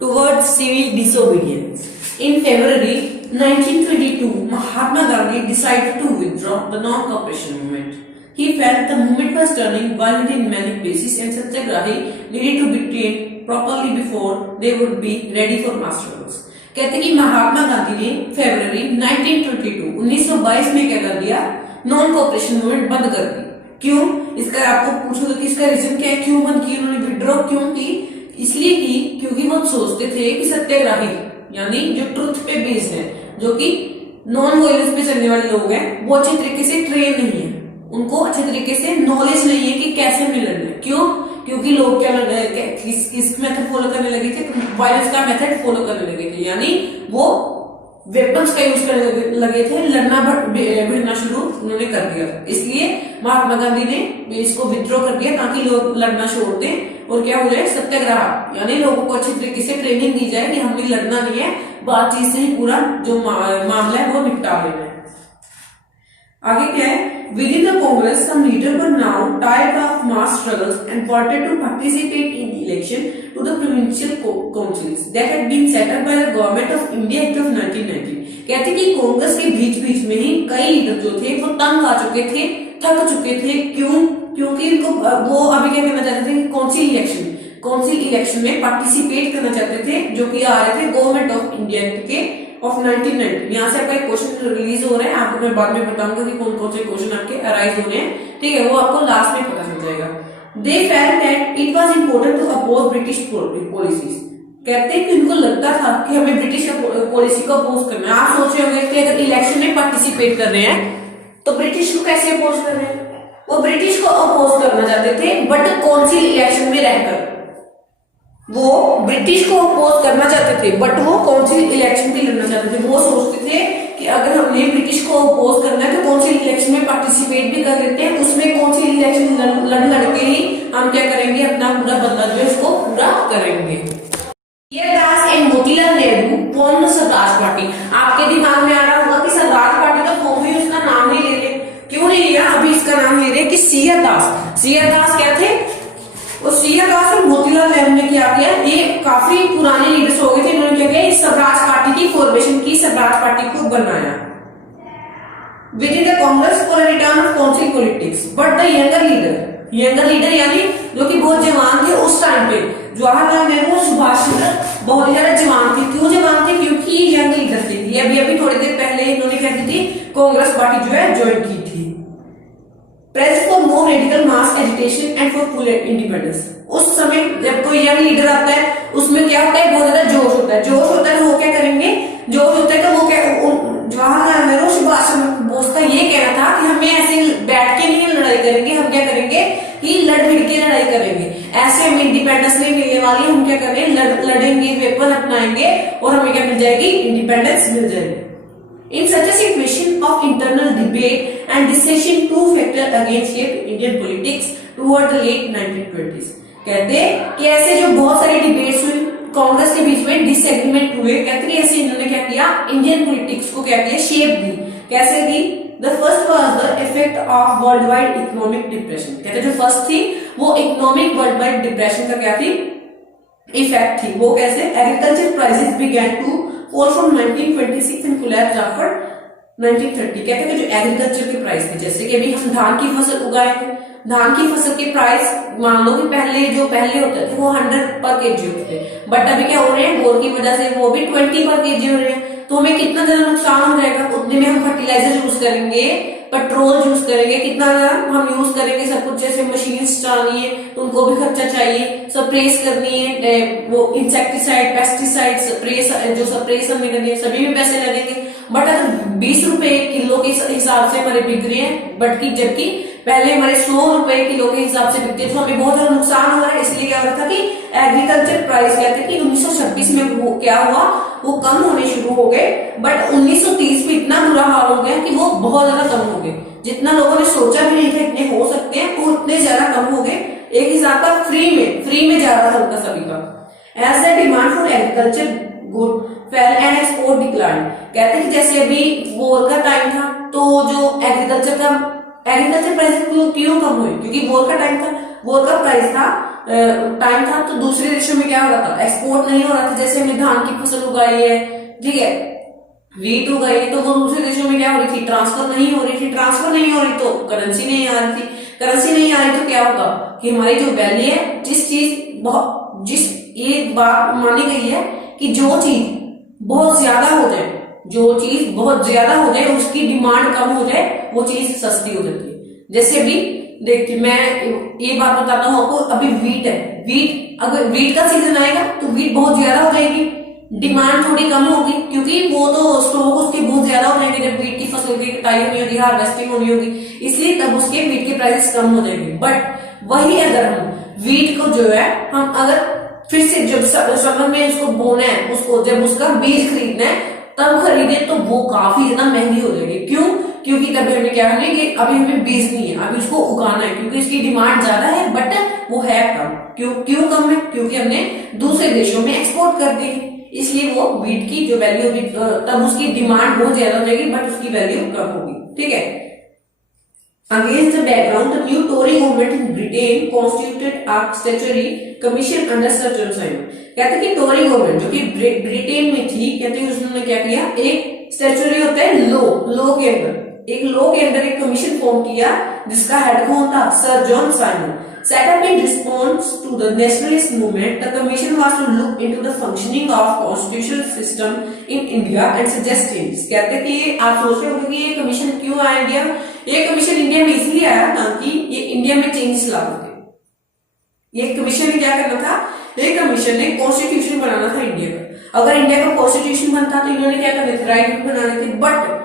towards civil disobedience. In February 1922, Mahatma Gandhi decided to withdraw the non-cooperation movement. He felt the movement was turning violent in many places and Satyagrahi needed to be trained properly before they would be ready for mass struggles. कहते हैं कि महात्मा गांधी ने फरवरी 1922 में क्या कर दिया, non cooperation movement बंद कर दी। क्यों? इसका आपको पूछोगे कि इसका रीजन क्या है, क्यों बंद की उन्होंने, विड्रॉ क्यों की? इसलिए की क्योंकि वो सोचते थे कि सत्याग्राही यानी जो ट्रुथ पे बेस्ड है, जो कि नॉन वायलेंस पे चलने वाले लोग हैं, वो अच्छे तरीके से ट्रेन नहीं है, उनको अच्छे तरीके से नॉलेज नहीं है कि कैसे हमें लड़ना है। क्यों? क्योंकि लोग क्या किस मेथड फॉलो करने लगे थे, वायलेंस का मेथड फॉलो करने लगे थे, यानी वो वेपन्स का यूज करने लगे थे, लड़ना भिड़ना शुरू उन्होंने कर दिया। इसलिए महात्मा गांधी ने इसको विथड्रॉ कर दिया ताकि लोग लड़ना छोड़ दें और क्या हो जाए, सत्याग्रह, यानी लोगों को अच्छी तरीके से ट्रेनिंग दी जाए कि हमें लड़ना नहीं है, बातचीत से ही पूरा जो मामला है वो निपटा लेना है। आगे क्या है, within the Congress, some leaders were now tired of mass struggles and wanted to participate in election to the provincial councils that had been set up by the government of India Act of 1919. कहते कि कांग्रेस के बीच में ही कई leader जो थे वो तंग आ चुके थे, थक चुके थे। क्यों? क्योंकि इनको वो अभी क्या करना चाहते थे, काउंसिल इलेक्शन में पार्टिसिपेट करना चाहते थे, जो कि आ रहे थे गवर्नमेंट ऑफ इंडिया के ऑफ 1990। यहाँ से आपका एक क्वेश्चन रिलीज हो रहा है, आपको मैं बाद में बताऊंगा कि कौन कौन से क्वेश्चन आपके अराइज होने हैं, ठीक है, वो आपको लास्ट में पता चल जाएगा। They felt that it was important to oppose British policies. कहते हैं कि उनको लगता था कि हमें ब्रिटिश पॉलिसी को अपोज करना है। आप सोच रहे होंगे कि अगर इलेक्शन में पार्टिसिपेट कर रहे हैं तो ब्रिटिश को कैसे अपोज कर रहे हैं, वो ब्रिटिश को अपोज करना चाहते थे, बट काउंसिल इलेक्शन में रहकर वो ब्रिटिश को अपोज करना चाहते थे, बट वो काउंसिल इलेक्शन भी लड़ना चाहते थे। वो सोचते थे कि अगर हमने ब्रिटिश को अपोज करना है तो काउंसिल इलेक्शन में पार्टिसिपेट भी कर लेते हैं, उसमें काउंसिल इलेक्शन लड़के ही हम क्या करेंगे, अपना पूरा बदला जो है इसको पूरा करेंगे। Das and Motilal Nehru form the Swaraj party. आपके दिमाग में आ रहा होगा कि स्वराज पार्टी तो फॉर्म हुई, उसका नाम ही ले ले, क्यों नहीं लिया? अभी इसका नाम ले रहे कि सीआर दास। सीआर दास क्या थे? वो सीआर दास और मोतीलाल नेहरू ने क्या किया, ये काफी पुराने लीडर्स हो गए थे, इन्होंने क्या किया, स्वराज पार्टी की फॉर्मेशन की, स्वराज पार्टी को बनाया। With in the Congress for return of council politics, but the younger leader यानी जो कि बहुत जवान थे उस टाइम पे, जवाहरलाल नेहरू और सुभाष चंद्र बहुत ज्यादा जवान थे। क्यों जवान थे? क्योंकि ये यंग लीडर थे। ये अभी थोड़ी देर पहले इन्होंने क्या की थी, कांग्रेस पार्टी जो है ज्वाइन की थी। Press for more radical mass agitation and for full independence. उस समय जब कोई यंग लीडर आता है उसमें क्या होता है, बहुत ज्यादा जोश होता है। जोश होता है तो वो क्या करेंगे, जोश होता है तो वो क्या, जवाहरलाल नेहरू सुभाष चंद्र बोस का ये कहना था कि हमें ऐसे बैठ के नहीं लड़ाई करेंगे, हम क्या करेंगे कि लड़ भिड़ के लड़ाई करेंगे, ऐसे हमें इंडिपेंडेंस नहीं मिलने वाली, हम क्या करेंगे, लड़ेंगे, वेपन अपनाएंगे और हमें क्या मिल जाएगी, इंडिपेंडेंस मिल जाएगी। In such a situation of internal debate and dissension, two factors again shaped Indian politics toward the late 1920s. कहते कि ऐसे जो बहुत सारी डिबेट्स हुई कांग्रेस के बीच में, डिसएग्रीमेंट हुए, कहते कि ऐसे इन्होंने क्या किया, इंडियन पॉलिटिक्स को क्या किया, शेप दी। कैसे दी? The first was the effect of worldwide economic depression. कहते जो फर्स्ट थी वो इकोनॉमिक वर्ल्डवाइड डिप्रेशन का क्या थी, इफेक्ट थी। वो कैसे? Agriculture prices began to fall from 1926 and collapse after 1930। कहते हैं कि जो एग्रीकल्चर के प्राइस थे, जैसे कि अभी हम धान की फसल उगाए, धान की फसल के प्राइस मान लो कि पहले होते थे वो 100 पर केजी होते थे, बट अभी क्या हो रहे हैं, वॉर की वजह से वो भी 20 पर केजी हो रहे हैं। तो हमें कितना ज्यादा नुकसान हो जाएगा, उतने में हम फर्टिलाइजर यूज करेंगे, पेट्रोल यूज करेंगे, कितना हम यूज करेंगे, सब कुछ जैसे मशीन चलानी है तो उनको भी खर्चा चाहिए, स्प्रेस करनी है, वो इंसेक्टिसाइड, पेस्टिसाइड स्प्रे, जो स्प्रेस हमें करनी है, सभी में पैसे लगेंगे। बट अगर 20 रुपए किलो के हिसाब से हमारे बिक रहे हैं, बट की जबकि पहले हमारे 100 रुपए किलो के हिसाब से बिकते, तो हमें बहुत ज्यादा नुकसान हो रहा है। इसलिए क्या हो रहा था कि एग्रीकल्चर प्राइस कहते हैं कि 1926 में वो क्या हुआ, वो कम होने शुरू हो गए, बट 1930 में इतना बुरा हाल हो गया कि वो बहुत ज्यादा कम हो गए। जितना लोगों ने सोचा भी नहीं था इतने हो सकते हैं, वो उतने ज्यादा कम हो गए। एक हिसाब का फ्री में जा रहा था उनका सभी का। As the demand for agriculture good fell and export decline. कहते हैं कि जैसे अभी वॉर का टाइम था तो जो एग्रीकल्चर प्राइस क्यों कम हुए, क्योंकि वॉर का टाइम था, वॉर का प्राइस था टाइम था तो दूसरे देशों में क्या हो रहा था, एक्सपोर्ट नहीं हो रहा था। जैसे हमने धान की फसल उगाई है, ठीक है, वीट उगाई है, तो वो दूसरे देशों में क्या हो रही थी, ट्रांसफर नहीं हो रही थी। ट्रांसफर नहीं हो रही तो करेंसी नहीं आ रही थी। करेंसी नहीं आ रही तो क्या होगा कि हमारी जो वैल्यू है, जिस ये बात मानी गई है कि जो चीज बहुत ज्यादा हो जाए, जो चीज बहुत ज्यादा हो जाए, उसकी डिमांड कम हो जाए, वो चीज सस्ती हो जाती है। जैसे अभी देखिए, मैं ये बात बताता हूँ आपको, अभी वीट है, वीट अगर वीट का सीजन आएगा तो वीट बहुत ज्यादा हो जाएगी, डिमांड थोड़ी कम होगी, क्योंकि वो तो स्टॉक उसके बहुत ज्यादा हो जाएंगे जब वीट की फसल की कटाई होनी होगी, हार्वेस्टिंग होनी होगी, इसलिए तब उसके वीट के प्राइसेस कम हो जाएंगे। बट वही अगर हम वीट को जो है, हम अगर फिर से जब समर में उसको बोना है, उसको जब उसका बीज खरीदना है तब खरीदे तो वो काफी ज्यादा महंगी हो जाएगी। क्यों? क्योंकि तभी हमें क्या है कि अभी हमें बीज नहीं है, अभी उसको उगाना है, क्योंकि इसकी डिमांड ज्यादा है बट वो है कम। क्यों कम है? क्योंकि हमने दूसरे देशों में एक्सपोर्ट कर दी है, इसलिए वो वीट की जो वैल्यू होगी, तब उसकी डिमांड बहुत ज्यादा हो जाएगी बट उसकी वैल्यू कम होगी। ठीक है। Against the background, the new Tory government in Britain constituted a statutory commission under Sir John Simon। कहते हैं कि टोरी गवर्नमेंट जो कि ब्रिटेन में थी, कहते हैं उसने क्या किया, एक स्टैट्यूटरी होता है लॉ के अंदर एक कमीशन फॉर्म किया जिसका हेड कौन था, sir John Simon. Set up in response to the nationalist movement, the commission was to look into the functioning of constitutional system in India and suggest changes। कहते हैं कि आप सोच रहे होंगे कि ये कमीशन क्यों आया इंडिया, ये कमीशन इंडिया में इसलिए आया ताकि ये इंडिया में चेंजेस ला सके। ये कमीशन ने क्या करना था, ये कमीशन ने कॉन्स्टिट्यूशन बनाना था इंडिया का। अगर इंडिया का कॉन्स्टिट्यूशन बनता तो इन्होंने क्या करने थे, राइट बनाने थे। बट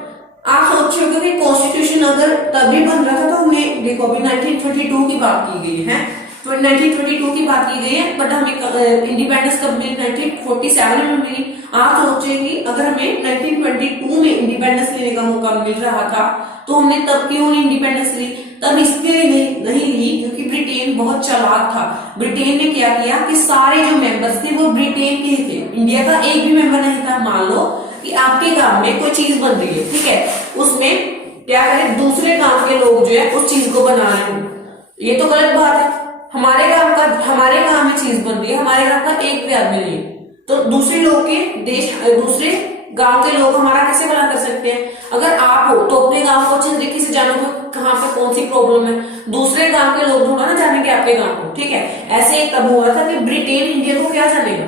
आप सोच रहे हो कि कॉन्स्टिट्यूशन अगर तभी बन रहा था तो हमें देखो अभी 1922 की बात की गई है, तो 1922 की बात की गई है, बट हमें इंडिपेंडेंस कब मिली, 1947 में मिली। आप सोचे कि अगर हमें 1922 में इंडिपेंडेंस लेने का मौका मिल रहा था तो हमने तब क्यों नहीं इंडिपेंडेंस ली? तब इसलिए नहीं ली क्योंकि ब्रिटेन बहुत चालाक था। ब्रिटेन ने क्या किया कि सारे जो मेंबर्स थे वो ब्रिटेन के ही थे, इंडिया का एक भी मेंबर नहीं था। मान लो कि आपके गांव में कोई चीज बन रही है, ठीक है, उसमें क्या करें, दूसरे गांव के लोग जो है उस चीज को बना रहे हो, ये तो गलत बात है। हमारे गांव में चीज बन रही है, हमारे गांव का एक भी आदमी नहीं, तो दूसरे लोग के दूसरे गांव के लोग हमारा कैसे भला कर सकते हैं? अगर आप हो तो अपने गांव को अच्छे तरीके से जानो कहाँ पे कौन सी प्रॉब्लम है, दूसरे गांव के लोग थोड़ा ना जानेंगे आपके गांव को। ठीक है, ऐसे एक तब हुआ था कि ब्रिटेन इंडिया को क्या जानेगा,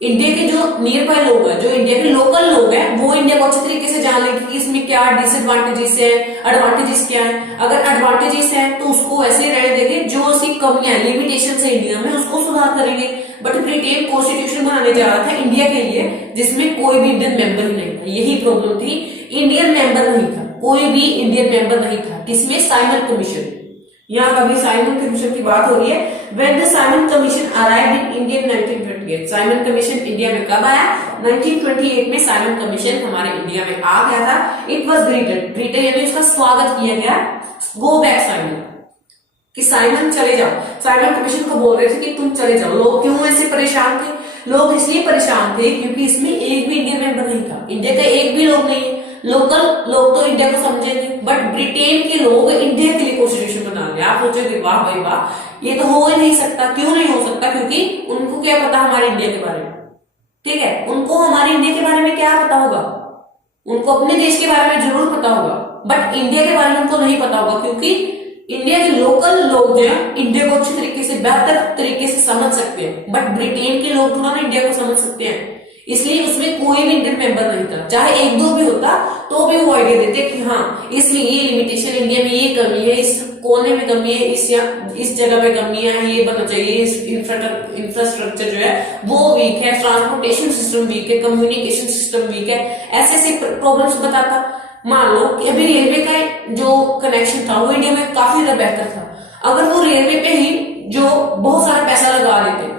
इंडिया के जो नियर बाय लोग हैं, जो इंडिया के लोकल लोग हैं, वो इंडिया को अच्छे तरीके से जान लेंगे कि इसमें क्या डिसएडवांटेजेस है, एडवांटेजेस क्या है। अगर एडवांटेजेस है तो उसको ऐसे रहने देंगे, जो उसकी कमियां लिमिटेशन है इंडिया में उसको सुधार करेंगे। बट ब्रिटेन कॉन्स्टिट्यूशन बनाने जा रहा था इंडिया के लिए जिसमें कोई भी इंडियन मेंबर ही नहीं था, यही प्रॉब्लम थी, इंडियन मेंबर नहीं था, कोई भी इंडियन मेंबर नहीं था। किसमें? Simon commission. यहाँ अभी साइमन कमीशन की बात हो रही है। When the Simon Commission arrived in India in 1928, Simon commission India में कब आया? 1928 में साइमन कमीशन हमारे इंडिया में आ गया था। It was greeted यानी उसका स्वागत किया गया, गो बैक साइमन, कि साइमन चले जाओ। साइमन कमीशन को बोल रहे थे कि तुम चले जाओ। लोग क्यों ऐसे परेशान थे? लोग इसलिए परेशान थे क्योंकि इसमें एक भी इंडियन मेंबर नहीं था, इंडिया का एक भी लोग नहीं। लोकल लोग तो इंडिया को समझेंगे, बट ब्रिटेन के लोग इंडिया के लिए कॉन्स्टिट्यूशन बना रहे। आप सोचोगे वाह भाई वाह, ये तो हो ही नहीं सकता। क्यों नहीं हो सकता? क्योंकि उनको क्या पता हमारे इंडिया के बारे में, ठीक है, उनको हमारे इंडिया के बारे में क्या पता होगा, उनको अपने देश के बारे में जरूर पता होगा, बट इंडिया के बारे में उनको नहीं पता होगा, क्योंकि इंडिया के लोकल लोग जो है इंडिया को अच्छे तरीके से, बेहतर तरीके से समझ सकते हैं, बट ब्रिटेन के लोग थोड़ा ना इंडिया को समझ सकते हैं, इसलिए उसमें कोई भी इंडियन मेंबर नहीं था। चाहे एक दो भी होता तो भी वो आइडिया देते कि हाँ इसमें ये लिमिटेशन, इंडिया में ये कमी है, इस कोने में कमी है, इस जगह पे कमी है, ये बनना चाहिए, इस इंफ्रास्ट्रक्चर जो है वो वीक है, ट्रांसपोर्टेशन सिस्टम वीक है, कम्युनिकेशन सिस्टम वीक है, ऐसे ऐसे प्रॉब्लम्स बताता। मान लो कि अभी रेलवे का जो कनेक्शन था वो इंडिया में काफी ज्यादा बेहतर था, अगर वो रेलवे पे ही जो बहुत सारा पैसा लगा देते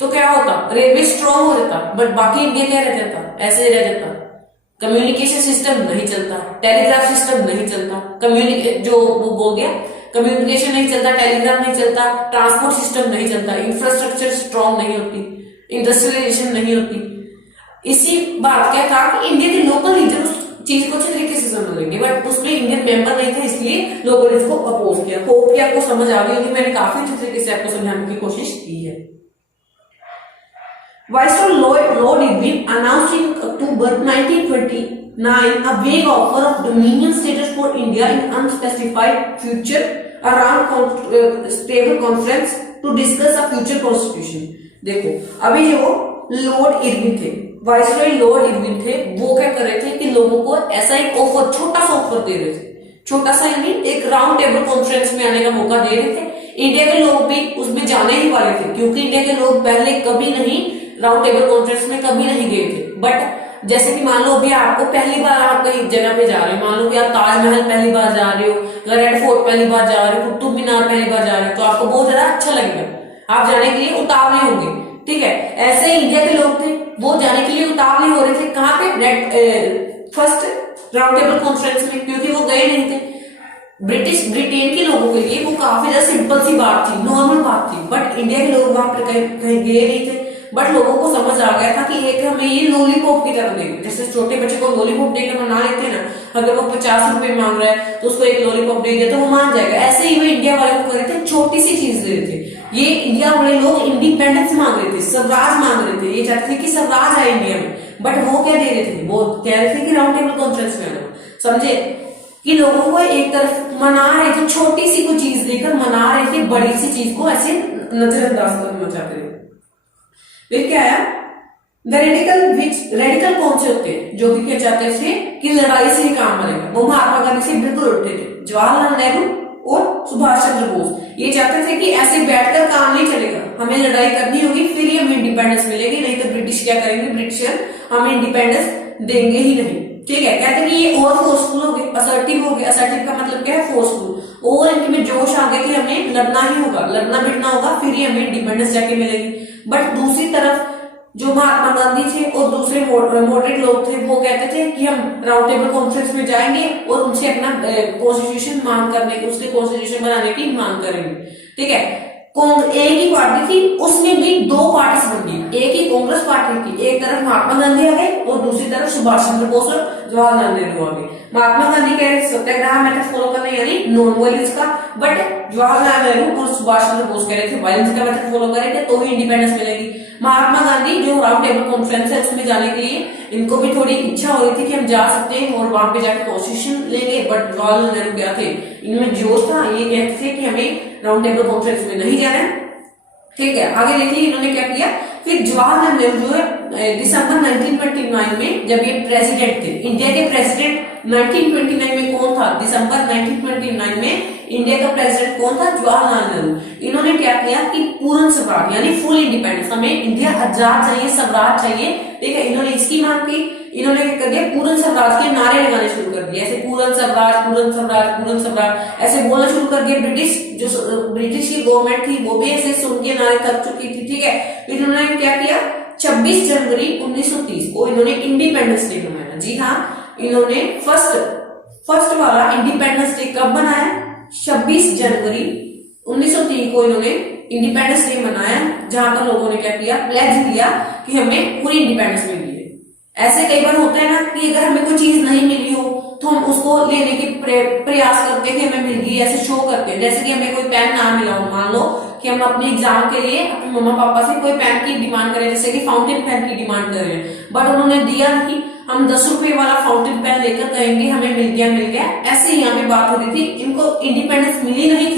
तो क्या होता, रेलवे स्ट्रॉन्ग हो जाता, बट बाकी इंडिया क्या रह जाता, ऐसे रह जाता। कम्युनिकेशन सिस्टम नहीं चलता, टेलीग्राफ सिस्टम नहीं चलता, जो वो बोल गया, कम्युनिकेशन नहीं चलता, टेलीग्राफ नहीं चलता, ट्रांसपोर्ट सिस्टम नहीं चलता, इंफ्रास्ट्रक्चर स्ट्रॉन्ग नहीं होती, इंडस्ट्रियलाइजेशन नहीं होती। इसी बात क्या था कि इंडिया के लोकल लीडर चीज को अच्छे तरीके से समझ लेंगे, बट उसमें इंडियन मेंबर नहीं था इसलिए लोगों ने इसको अपोज किया। होप कि आपको समझ आ गई होगी, मैंने काफी अच्छे तरीके से आपको समझाने की कोशिश की है। Viceroy Lord Irwin announced in October 1929 a vague offer of dominion status for India in unspecified future around stable conference to discuss a future constitution। देखो अभी जो लॉर्ड इरविन थे, वाइसरॉय लॉर्ड इरविन थे, वो क्या कर रहे थे कि लोगों को ऐसा एक ऑफर, छोटा सा ऑफर दे रहे थे, छोटा सा यानी एक राउंड टेबल कॉन्फ्रेंस में आने का मौका दे रहे थे। इंडिया के लोग भी उसमें जाने ही वाले थे, क्योंकि इंडिया के लोग पहले कभी नहीं राउंड टेबल कॉन्फ्रेंस में कभी नहीं गए थे। बट जैसे कि मान लो अभी आपको पहली बार आप कहीं जगह पे जा रहे हो, मान लो कि आप ताजमहल पहली बार जा रहे हो, रेड फोर्ट पहली बार जा रहे हो, कुतुब मीनार पहली बार जा रहे हो, तो आपको बहुत ज्यादा अच्छा लगेगा, आप जाने के लिए उतावले होंगे, ठीक है। ऐसे ही इंडिया के लोग थे, वो जाने के लिए उतावले हो रहे थे, कहाँ पे, फर्स्ट राउंड टेबल कॉन्फ्रेंस में, क्योंकि वो गए नहीं थे। ब्रिटेन के लोगों के लिए वो काफी ज्यादा सिंपल सी बात थी, नॉर्मल बात थी, बट इंडिया के लोग वहां पर कहीं गए नहीं थे। बट लोगों को समझ आ गया था कि एक हमें ये लॉलीपॉप की तरह देंगे, जैसे छोटे बच्चे को लॉलीपॉप देकर मना लेते हैं ना, अगर वो 50 रुपए मांग रहा है तो उसको एक लॉलीपॉप दे दिया तो वो मान जाएगा। ऐसे ही वो इंडिया वाले को कर रहे थे, छोटी सी चीज दे रहे थे। ये इंडिया वाले लोग इंडिपेंडेंस मांग रहे थे, स्वराज मांग रहे थे, ये चाहते थे कि स्वराज आए इंडिया में। बट वो क्या दे रहे थे, वो कह रहे थे कि राउंड टेबल कॉन्फ्रेंस में आना, समझे, कि लोगों को एक तरफ मना रहे थे, छोटी सी कोई चीज देकर मना रहे थे, बड़ी सी चीज को ऐसे नजरअंदाज करना चाहते थे। फिर क्या है, रेडिकल कौन से होते हैं, जो कि क्या चाहते थे कि लड़ाई से ही काम बनेगा, वो महात्मा गांधी से बिल्कुल उठते थे। जवाहरलाल नेहरू और सुभाष चंद्र बोस ये चाहते थे कि ऐसे बैठकर काम नहीं चलेगा, हमें लड़ाई करनी होगी, फिर ही हमें इंडिपेंडेंस मिलेगी, नहीं तो ब्रिटिश क्या करेंगे, ब्रिटिशर हमें इंडिपेंडेंस देंगे ही नहीं, ठीक है। कहते हैं कि ये और फोर्सफुल हो गए, असर्टिव हो गए। असर्टिव का मतलब क्या है, फोर्सफुल। और इनमें जोश आ गया कि हमें लड़ना ही होगा, लड़ना भिड़ना होगा, फिर ही हमें इंडिपेंडेंस जाके मिलेगी। बट दूसरी तरफ जो महात्मा गांधी थे और दूसरे मॉडरेट लोग थे, वो कहते थे कि हम राउंड टेबल कॉन्फ्रेंस में जाएंगे और उनसे अपना कॉन्स्टिट्यूशन मांग करने की, उसके कॉन्स्टिट्यूशन बनाने की मांग करेंगे, ठीक है। एक ही पार्टी थी, उसमें भी दो पार्टी बन गई, एक ही कांग्रेस पार्टी थी, एक तरफ महात्मा गांधी आ गए और दूसरी तरफ सुभाष चंद्र बोस और जवाहरलाल नेहरू आ गए। महात्मा गांधी कह रहे सत्याग्रह मेथड फॉलो करना, यानी नॉन वायलेंस का, बट जवाहरलाल नेहरू और सुभाष चंद्र बोस कह रहे थे वायलेंस का मेथड फॉलो करेंगे तो ही इंडिपेंडेंस मिलेगी। महात्मा गांधी जो राउंड टेबल कॉन्फ्रेंस है उसमें जाने के लिए इनको भी थोड़ी इच्छा हो रही थी कि हम जा सकते हैं और वहां पे जाकर कॉन्स्टिट्यूशन लेंगे, बट जवाहरलाल नेहरू क्या थे, इनमें जोश था, ये कहते थे कि हमें राउंड टेबल कॉन्फ्रेंस में नहीं जाना है, ठीक है। आगे देखिए इन्होंने क्या किया। फिर जवाहरलाल नेहरू जो है दिसंबर 1929 में, जब ये प्रेसिडेंट थे, इंडिया के प्रेसिडेंट 1929 में कौन था, दिसंबर 1929 में इंडिया का प्रेसिडेंट कौन था, जवाहरलाल नेहरू। इन्होंने क्या किया कि पूर्ण स्वराज यानी फुल इंडिपेंडेंस, हमें इंडिया आजाद चाहिए, स्वराज चाहिए, ठीक है। इन्होंने इसकी मांग की। इन्होंने क्या कर दिया, पूर्ण स्वराज के नारे लगाने शुरू कर दिए, ऐसे पूर्ण स्वराज, पूर्ण स्वराज, पूर्ण स्वराज ऐसे बोलना शुरू कर दिया। ब्रिटिश की गवर्नमेंट थी वो भी ऐसे सुन के नारे थक चुकी थी, ठीक है। फिर इन्होंने क्या किया, 26 जनवरी 1930 को इन्होंने इंडिपेंडेंस डे मनाया। जी हाँ, इन्होंने फर्स्ट वाला इंडिपेंडेंस डे कब बनाया, 26 जनवरी 1930 को इन्होंने इंडिपेंडेंस डे मनाया, जहां पर लोगों ने क्या किया, प्लेज दिया कि हमें पूरी इंडिपेंडेंस मिली है। ऐसे कई बार होता है ना कि अगर हमें कोई चीज नहीं मिली हो तो हम उसको लेने के प्रयास करते हैं कि हमें मिल गई, ऐसे शो करते हैं। जैसे कि हमें कोई पेन ना मिला हो, मान लो कि हम अपने एग्जाम के लिए अपने मम्मा पापा से कोई पेन की डिमांड करें, जैसे कि फाउंटेन पेन की डिमांड कर रहे हैं, बट उन्होंने दिया नहीं, हम 10 रुपए वाला फाउंटेन पेन लेकर कहेंगे हमें मिल गया। ऐसे यहाँ पे बात हो रही थी, इनको इंडिपेंडेंस मिली नहीं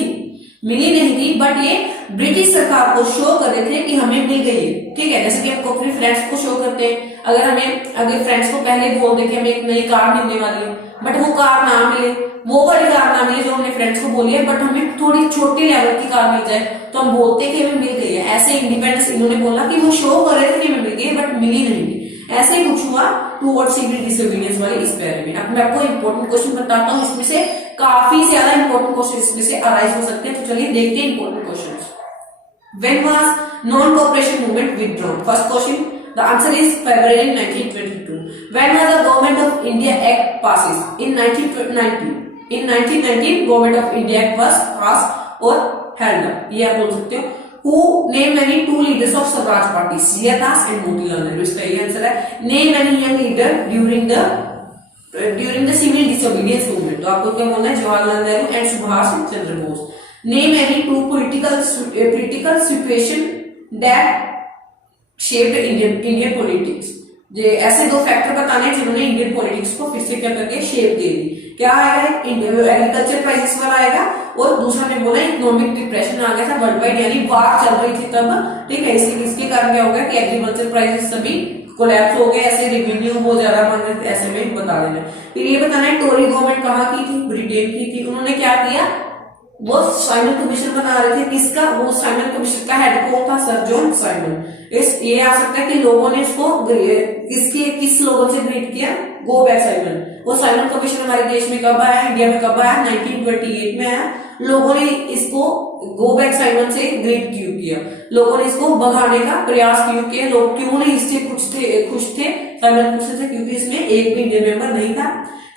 थी, बट ये ब्रिटिश सरकार को शो कर रहे थे कि हमें मिल गई है, ठीक है। जैसे कि हम अपने फ्रेंड्स को शो करते हैं, अगर फ्रेंड्स को पहले बोल दे कि हमें एक नई कार मिलने वाली है, बट वो कार ना मिले, वो बड़ी कार ना मिले जो हमने फ्रेंड्स को बोली है, बट हमें थोड़ी छोटी लेवल की कार मिल जाए तो हम बोलते हैं कि हमें मिल गई है। ऐसे इंडिपेंडेंस इन्होंने बोला कि वो शो कर रहे थे कि हमें मिल गई, बट मिली नहीं। ऐसे ही कुछ हुआ टुवर्ड सिविल डिसोबीडियंस वाले इस बारे में। अब मैं आपको इंपॉर्टेंट क्वेश्चन बताता हूँ, इसमें से काफी ज्यादा इंपॉर्टेंट क्वेश्चन इसमें से अराइज हो सकते हैं, तो चलिए देखते हैं important question. When was non-cooperation movement withdrawn? First question, the answer is February 1922. When was the Government of India Act passes? In 1919. In 1919, Government of India Act was passed or held up. ये आप बोल सकते हो। Who named any two leaders of Swaraj Party? C.R. Das and Motilal Nehru. इसका ये answer है। Name any young leader during the during the civil disobedience movement. तो आपको क्या बोलना है, Jawaharlal Nehru and Subhash Chandra Bose. Name any two political situation that shaped Indian politics. ऐसे दो फैक्टर बताने जिन्होंने इंडियन पॉलिटिक्स को फिर से क्या करके शेप दे दी। क्या आएगा, एग्रीकल्चर क्राइसिस वाला आएगा, और दूसरा ने बोला इकोनॉमिक डिप्रेशन आ गया था वर्ल्ड वाइड, यानी वार चल रही थी तब, ठीक है। इसके कारण क्या हो गया कि एग्रीकल्चर क्राइसिस सभी कोलैप्स हो गए, ऐसे रेवेन्यू बहुत ज्यादा बन रहे थे, ऐसे में बता देना। फिर ये बताना है टोरी गवर्नमेंट कहाँ की थी, ब्रिटेन की थी। उन्होंने क्या किया, वो साइमन कमीशन बना रहे थे। किसका, वो साइमन कमीशन का हेड कौन था, सर जॉन साइमन। ये आ सकता है कि लोगों ने इसको किस लोगों से ग्रीट किया, गो बैक साइमन। वो साइमन कमीशन हमारे देश में कब आया, इंडिया में कब आया, 1928 में आया। लोगों ने इसको गो बैक साइमन से ग्रीट क्यों किया, लोगों ने इसको भगाने का प्रयास क्यों किया, लोग क्यों नहीं इससे खुश थे साइमन कमीशन से, क्योंकि इसमें एक भी इंडियन मेंबर नहीं था।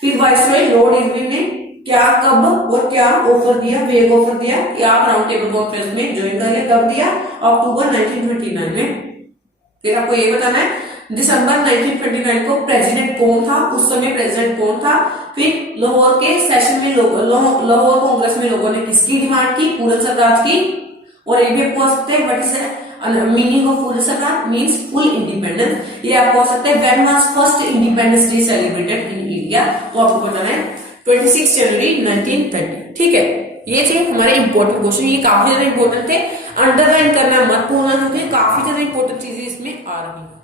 फिर वाइसरॉय लॉर्ड इरविन ने क्या, कब और क्या ऑफर दिया, वेग ऑफर दिया कि आप राउंड टेबल कॉन्फ्रेंस में ज्वाइन करिए। कब दिया, अक्टूबर 1929 में। फिर आपको ये बताना है दिसंबर 1929 को प्रेसिडेंट कौन था, उस समय प्रेसिडेंट कौन था। फिर लाहौर के सेशन में लाहौर कांग्रेस में लोगों ने किसकी डिमांड की, पूर्ण स्वराज की। और ये भी आपको आ सकते हैं व्हाट इज मीनिंग ऑफ पूर्ण स्वराज, मींस फुल इंडिपेंडेंस। ये आपको आ सकते हैं when was first independence day celebrated in India. तो आपको बताना है 26 जनवरी 1930, ठीक है। ये थे हमारे इंपॉर्टेंट क्वेश्चन, ये काफी ज्यादा इंपॉर्टेंट थे, अंडरलाइन करना मत भूलना क्योंकि काफी ज्यादा इंपॉर्टेंट चीजें इसमें आ रही हैं।